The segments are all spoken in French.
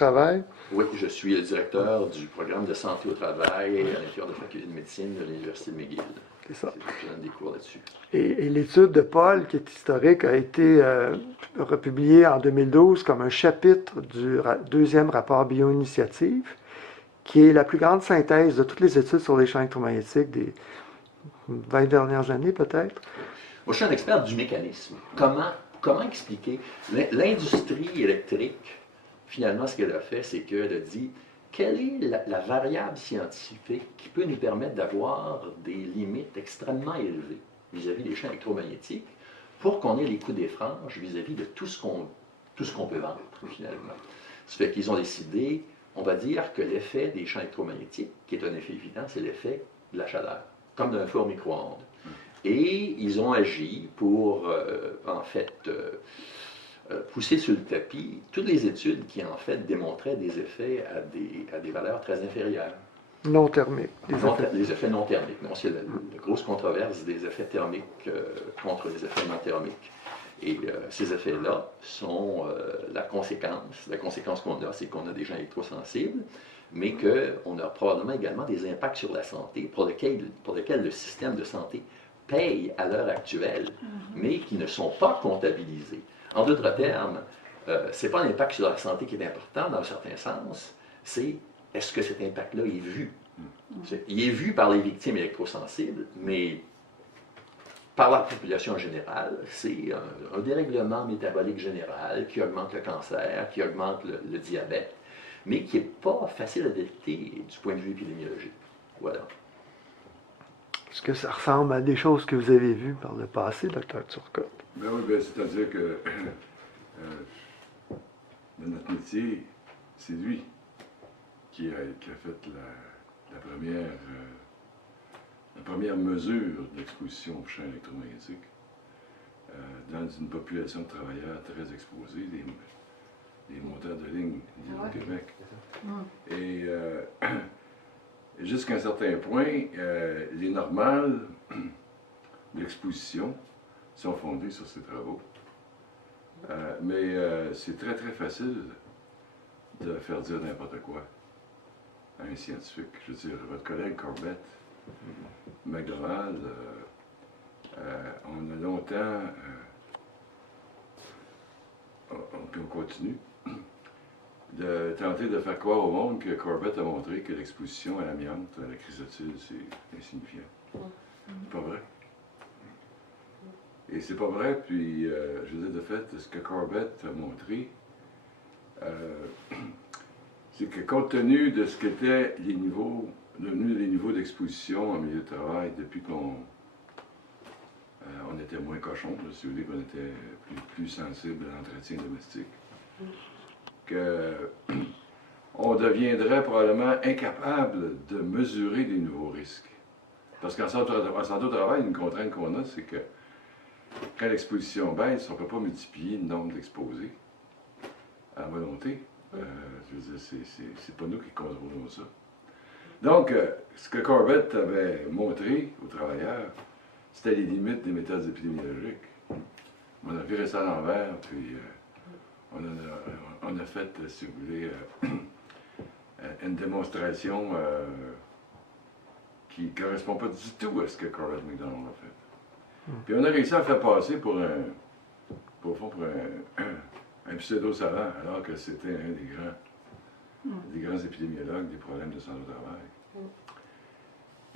Travail. Oui, je suis le directeur du programme de santé au travail à l'intérieur de la faculté de médecine de l'Université de McGill. C'est ça. Je donne des cours là-dessus. Et l'étude de Paul, qui est historique, a été republiée en 2012 comme un chapitre du deuxième rapport Bioinitiative, qui est la plus grande synthèse de toutes les études sur les champs électromagnétiques des 20 dernières années, peut-être. Moi, je suis un expert du mécanisme. Comment expliquer? L'industrie électrique, finalement, ce qu'elle a fait, c'est qu'elle a dit quelle est la variable scientifique qui peut nous permettre d'avoir des limites extrêmement élevées vis-à-vis des champs électromagnétiques pour qu'on ait les coups des franges vis-à-vis de tout ce qu'on peut vendre, finalement. Ça fait qu'ils ont décidé, on va dire que l'effet des champs électromagnétiques, qui est un effet évident, c'est l'effet de la chaleur, comme d'un feu au micro-ondes. Et ils ont agi pour, pousser sur le tapis toutes les études qui, en fait, démontraient des effets à des valeurs très inférieures. Non thermique. Les effets non thermiques. Non, c'est la grosse controverse des effets thermiques contre les effets non thermiques. Et ces effets-là sont la conséquence. La conséquence qu'on a, c'est qu'on a des gens électrosensibles, mais qu'on a probablement également des impacts sur la santé pour lesquels le système de santé paye à l'heure actuelle, mais qui ne sont pas comptabilisés. En d'autres termes, ce n'est pas l'impact sur la santé qui est important dans un certain sens, c'est est-ce que cet impact-là est vu? Il est vu par les victimes électrosensibles, mais par la population générale, c'est un dérèglement métabolique général qui augmente le cancer, qui augmente le diabète, mais qui n'est pas facile à détecter du point de vue épidémiologique. Voilà. Est-ce que ça ressemble à des choses que vous avez vues par le passé, Dr. Turcotte? Ben oui, ben, c'est-à-dire que dans notre métier, c'est lui qui a fait la première mesure d'exposition aux champs électromagnétiques dans une population de travailleurs très exposés, des monteurs de ligne du Québec. Et jusqu'à un certain point, les normales d'exposition sont fondées sur ces travaux. Mais c'est très, très facile de faire dire n'importe quoi à un scientifique. Je veux dire, votre collègue Corbett, McDonald, on a longtemps, puis on continue, de tenter de faire croire au monde que Corbett a montré que l'exposition à l'amiante, à la chrysotile, c'est insignifiant. C'est pas vrai. Et c'est pas vrai, puis je veux dire, de fait, ce que Corbett a montré, c'est que compte tenu de ce qu'étaient les niveaux d'exposition en milieu de travail depuis qu'on était moins cochon, si vous voulez, qu'on était plus sensible à l'entretien domestique, qu'on deviendrait probablement incapable de mesurer des nouveaux risques. Parce qu'en santé au travail, une contrainte qu'on a, c'est que quand l'exposition baisse, on ne peut pas multiplier le nombre d'exposés à volonté. Je veux dire, c'est pas nous qui contrôlons ça. Donc, ce que Corbett avait montré aux travailleurs, c'était les limites des méthodes épidémiologiques. On a viré ça à l'envers, puis on a fait, si vous voulez, une démonstration qui ne correspond pas du tout à ce que Corbett McDonald a fait. Puis on a réussi à le faire passer pour un pseudo-savant, alors que c'était un des grands épidémiologues des problèmes de santé au travail.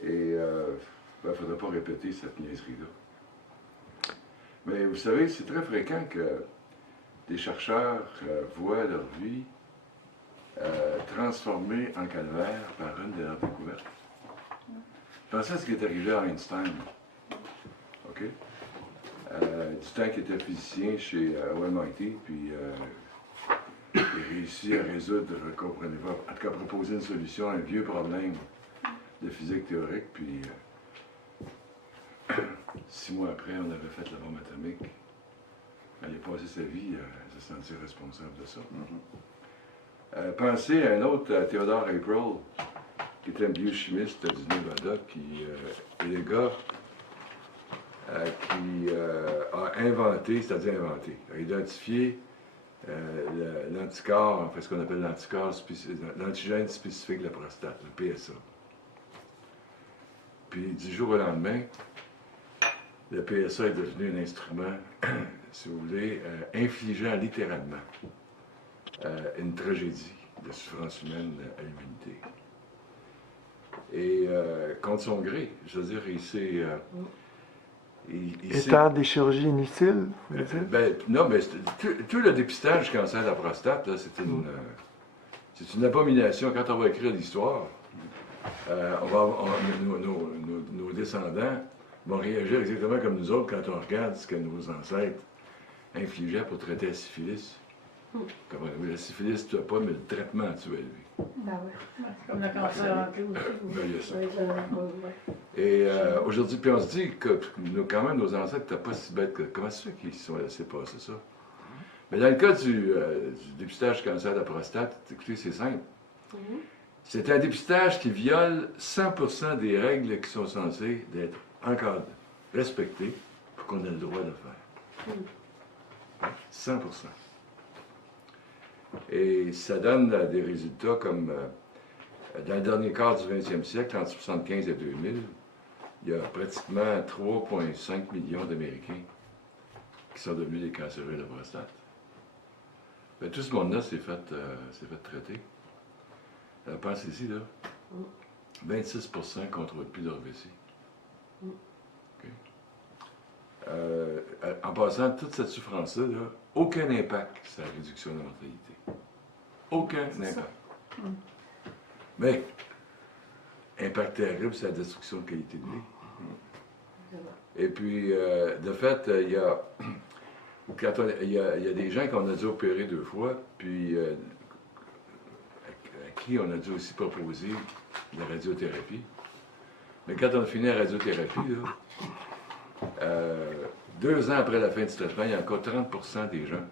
Et il ne faudrait pas répéter cette niaiserie-là. Mais vous savez, c'est très fréquent que des chercheurs voient leur vie transformée en calvaire par une de leurs découvertes. Pensez à ce qui est arrivé à Einstein. OK? Du temps qu'il était physicien chez MIT, puis il a réussi à résoudre, comprenez-vous, en tout cas proposer une solution à un vieux problème de physique théorique, puis 6 mois après, on avait fait la bombe atomique. Elle a passé sa vie à se sentir responsable de ça. Pensez à un autre, Theodore April, qui était un biochimiste du Nevada, qui est le gars qui a inventé, c'est-à-dire inventé, a identifié l'anticorps, en fait, ce qu'on appelle l'antigène spécifique de la prostate, le PSA. Puis du jour au lendemain, le PSA est devenu un instrument, si vous voulez, infligeant littéralement une tragédie de souffrance humaine à l'humanité. Et contre son gré, je veux dire, il s'est... Étant des chirurgies inutiles, vous voulez dire? Non, mais tout le dépistage du cancer de la prostate, c'est une abomination. Quand on va écrire l'histoire, nos descendants vont réagir exactement comme nous autres quand on regarde ce que nos ancêtres infligeaient pour traiter la syphilis. Comme la syphilis ne tue pas, mais le traitement tue à lui. Ah ouais. C'est comme le cancer en clé aussi. Ben, il y a ça. Ouais. Et aujourd'hui, puis on se dit que quand même, nos ancêtres n'étaient pas si bêtes que. Comment ça se fait qu'ils se sont laissés passer ça? Mais dans le cas du dépistage du cancer de la prostate, écoutez, c'est simple. C'est un dépistage qui viole 100% des règles qui sont censées être encadrées, respectées, pour qu'on ait le droit de le faire. 100%. Et ça donne des résultats comme dans le dernier quart du 20e siècle, entre 1975 et 2000, il y a pratiquement 3,5 millions d'Américains qui sont devenus des cancéreux de la prostate. Ben, tout ce monde-là s'est fait traiter. Pensez-y, là. 26% ne contrôlent plus leur vessie. En passant, toute cette souffrance-là, aucun impact sur la réduction de la mortalité. Aucun impact. Mais, impact terrible sur la destruction de qualité de vie. Et puis, de fait, il y a des gens qu'on a dû opérer 2 fois, puis à qui on a dû aussi proposer la radiothérapie. Mais quand on a fini la radiothérapie, 2 ans après la fin du traitement, il y a encore 30% des gens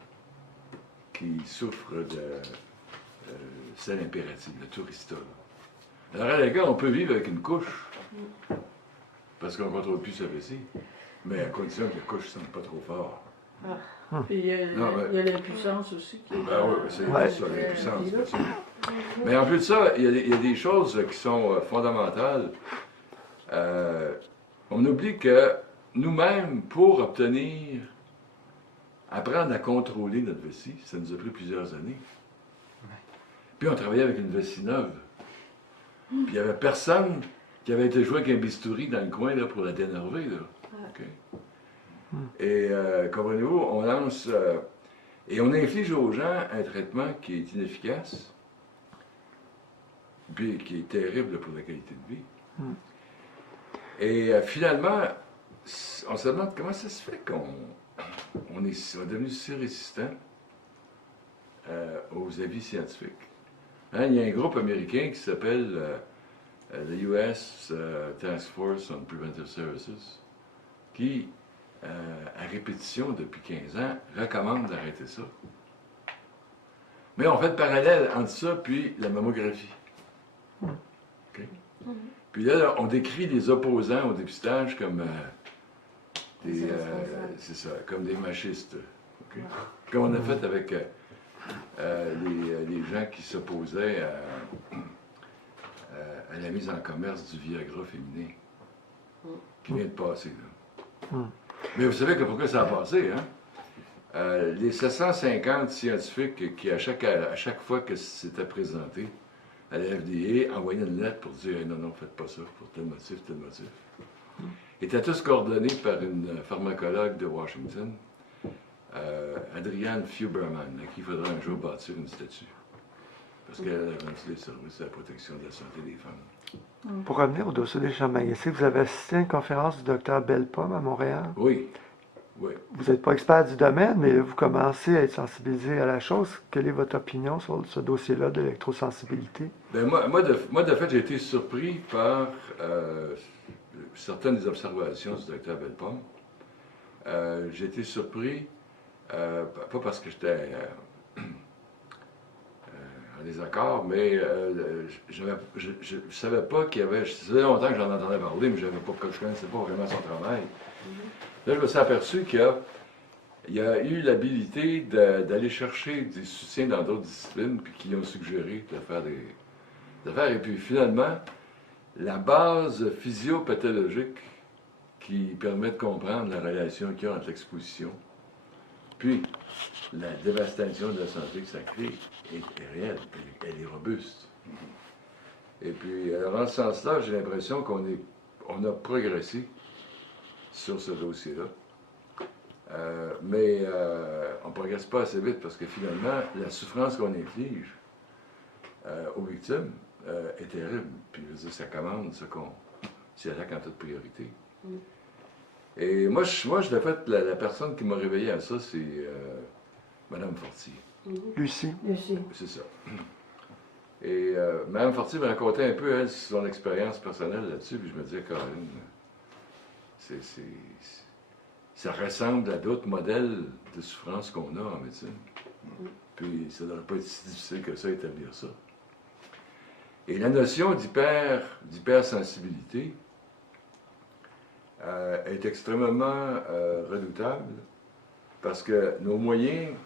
qui souffrent de sel impératif, de tourista. Alors, les gars, on peut vivre avec une couche, parce qu'on ne contrôle plus sa vessie, mais à condition que la couche ne sente pas trop fort. Puis il y a l'impuissance aussi. Oui, c'est ça, l'impuissance. Mais en plus de ça, il y a des choses qui sont fondamentales. On oublie que nous-mêmes, pour apprendre à contrôler notre vessie, ça nous a pris plusieurs années. Puis on travaillait avec une vessie neuve. Puis il n'y avait personne qui avait été joué avec un bistouri dans le coin là, pour la dénerver. Là. Okay. Et comprenez-vous, on lance et on inflige aux gens un traitement qui est inefficace, puis qui est terrible pour la qualité de vie. Et finalement, on se demande comment ça se fait qu'on est devenu si résistant aux avis scientifiques. Hein, il y a un groupe américain qui s'appelle le US Task Force on Preventive Services qui, à répétition depuis 15 ans, recommande d'arrêter ça. Mais on fait le parallèle entre ça puis la mammographie. Okay? Puis là, on décrit les opposants au dépistage comme c'est ça, comme des machistes. Okay? Comme on a fait avec les gens qui s'opposaient à la mise en commerce du Viagra féminin, qui vient de passer. Là. Mais vous savez pourquoi ça a passé, hein? Les 750 scientifiques qui, à chaque fois que c'était présenté à la FDA, envoyaient une lettre pour dire hey, non, faites pas ça, pour tel motif, étaient tous coordonnés par une pharmacologue de Washington, Adrienne Feuberman, à qui il faudra un jour bâtir une statue. Parce qu'elle a rendu les services à la protection de la santé des femmes. Pour revenir au dossier des champs magnétiques, vous avez assisté à une conférence du docteur Bellepomme à Montréal. Oui. Vous n'êtes pas expert du domaine, mais vous commencez à être sensibilisé à la chose. Quelle est votre opinion sur ce dossier-là de l'électrosensibilité? Ben moi, de fait, j'ai été surpris par certaines des observations du docteur Bellepomme. J'ai été surpris, pas parce que j'étais en désaccord, mais je ne savais pas qu'il y avait... Ça faisait longtemps que j'en entendais parler, mais je ne connaissais pas vraiment son travail. Là, je me suis aperçu qu'il y a il a eu l'habilité d'aller chercher des soutiens dans d'autres disciplines, puis qui ont suggéré de faire des affaires. Et puis finalement, la base physiopathologique qui permet de comprendre la relation qu'il y a entre l'exposition, puis la dévastation de la santé que ça crée est réelle, elle est robuste. Et puis, alors, en ce sens-là, j'ai l'impression qu'on a progressé sur ce dossier-là. Mais on ne progresse pas assez vite parce que finalement, la souffrance qu'on inflige aux victimes est terrible. Puis, je veux dire, ça commande ce qu'on s'y attaque en toute priorité. Et moi, je l'ai fait, la personne qui m'a réveillé à ça, c'est Mme Fortier. Lucie. C'est ça. Et Mme Fortier me racontait un peu, elle, son expérience personnelle là-dessus, puis je me disais, Caroline, ça ressemble à d'autres modèles de souffrance qu'on a en médecine. Puis ça ne devrait pas être si difficile que ça, établir ça. Et la notion d'hypersensibilité est extrêmement redoutable parce que nos moyens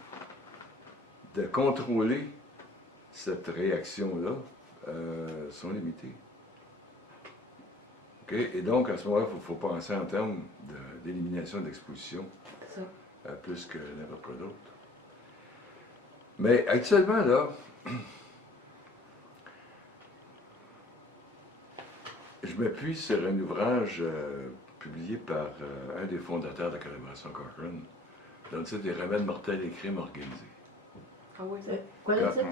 de contrôler cette réaction-là sont limités. Okay? Et donc, à ce moment-là, il faut penser en termes d'élimination d'exposition, plus que n'importe quoi d'autre. Mais actuellement, là, je m'appuie sur un ouvrage publié par un des fondateurs de la collaboration Cochrane, dont le titre est « Remèdes mortels et crimes organisés ». Ah oui, Quoi le titre?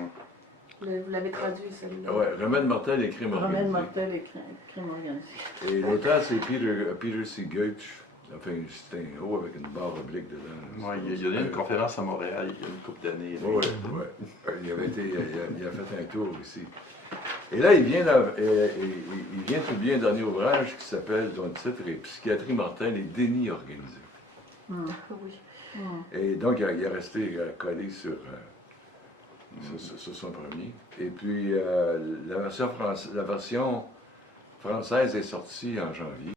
vous l'avez traduit, celui-là. Oui, « Remèdes mortels et crimes organisés ». Remèdes mortels et crimes organisés. Et l'auteur, c'est Peter C. Goetsch. Enfin, c'est un haut avec une barre oblique dedans. Ouais, il y a eu une conférence à Montréal il y a une couple d'années. Oui, oui. Il a fait un tour ici. Et là, il vient de publier un dernier ouvrage qui s'appelle, dont le titre est Psychiatrie mortelle et déni organisé. Oui. Et donc, il est resté collé sur son premier. Et puis, la version française est sortie en janvier.